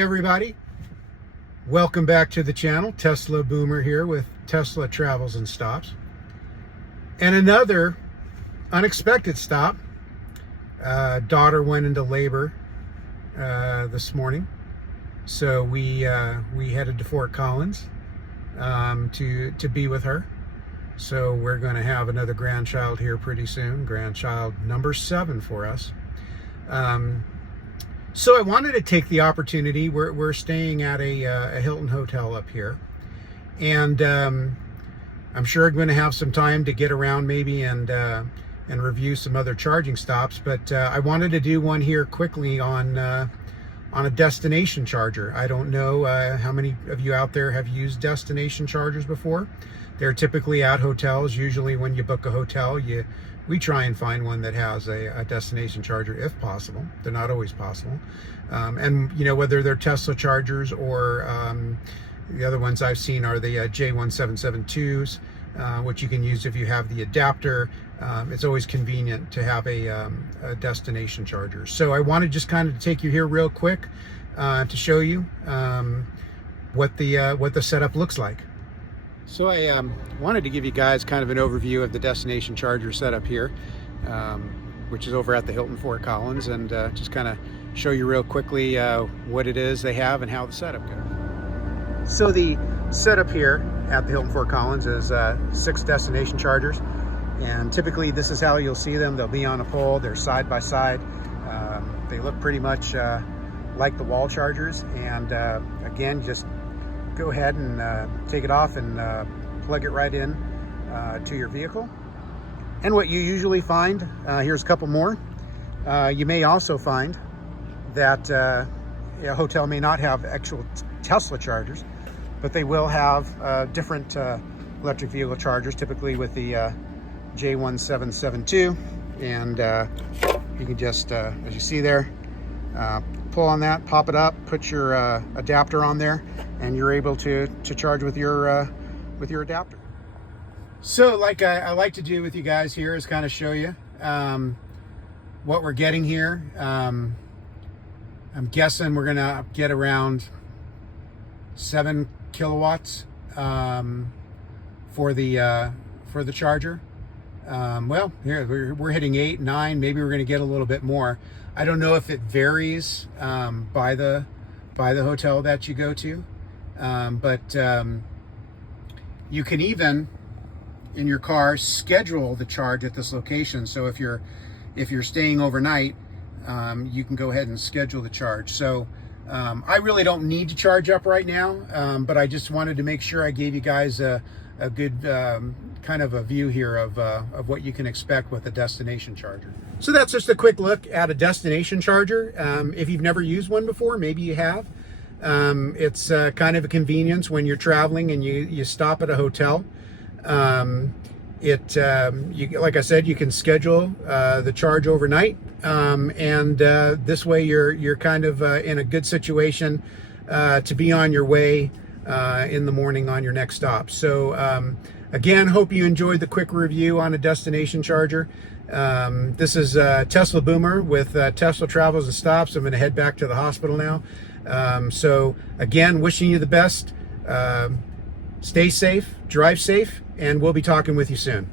Hey everybody, welcome back to the channel. Tesla Boomer here with Tesla Travels and Stops. And another unexpected stop. Daughter went into labor this morning. So we headed to Fort Collins to be with her. So we're going to have another grandchild here pretty soon. Grandchild number 7 for us. So I wanted to take the opportunity. We're staying at a Hilton hotel up here, and I'm sure I'm going to have some time to get around maybe and review some other charging stops. But I wanted to do one here quickly on a destination charger. I don't know how many of you out there have used destination chargers before. They're typically at hotels. Usually when you book a hotel, we try and find one that has a destination charger if possible. They're not always possible. And you know, whether they're Tesla chargers or the other ones I've seen are the J1772s, which you can use if you have the adapter. It's always convenient to have a destination charger. So I want to just kind of take you here real quick to show you what the setup looks like. So I wanted to give you guys kind of an overview of the destination charger setup here, which is over at the Hilton Fort Collins, and just kind of show you real quickly what it is they have and how the setup goes. So the setup here at the Hilton Fort Collins is 6 destination chargers, and typically this is how you'll see them. They'll be on a pole, they're side by side. They look pretty much like the wall chargers, and again, just go ahead and take it off and plug it right in to your vehicle. And what you usually find, here's a couple more. You may also find that a hotel may not have actual Tesla chargers, but they will have different electric vehicle chargers, typically with the J1772. And you can just, as you see there, pull on that, pop it up, put your adapter on there, and you're able to charge with your adapter. So like I like to do with you guys here is kind of show you what we're getting here. I'm guessing we're gonna get around 7 kilowatts for the charger. Well, here we're hitting 8, 9. Maybe we're gonna get a little bit more. I don't know if it varies by the hotel that you go to, but you can even in your car schedule the charge at this location. So if you're staying overnight, you can go ahead and schedule the charge. So I really don't need to charge up right now, but I just wanted to make sure I gave you guys a good kind of a view here of what you can expect with a destination charger. So that's just a quick look at a destination charger. If you've never used one before, maybe you have. It's kind of a convenience when you're traveling and you stop at a hotel. Like I said, you can schedule the charge overnight, and this way you're kind of in a good situation to be on your way in the morning on your next stop. So again, hope you enjoyed the quick review on a destination charger. This is Tesla Boomer with Tesla Travels and Stops. I'm going to head back to the hospital now. So again, wishing you the best. Stay safe, drive safe, and we'll be talking with you soon.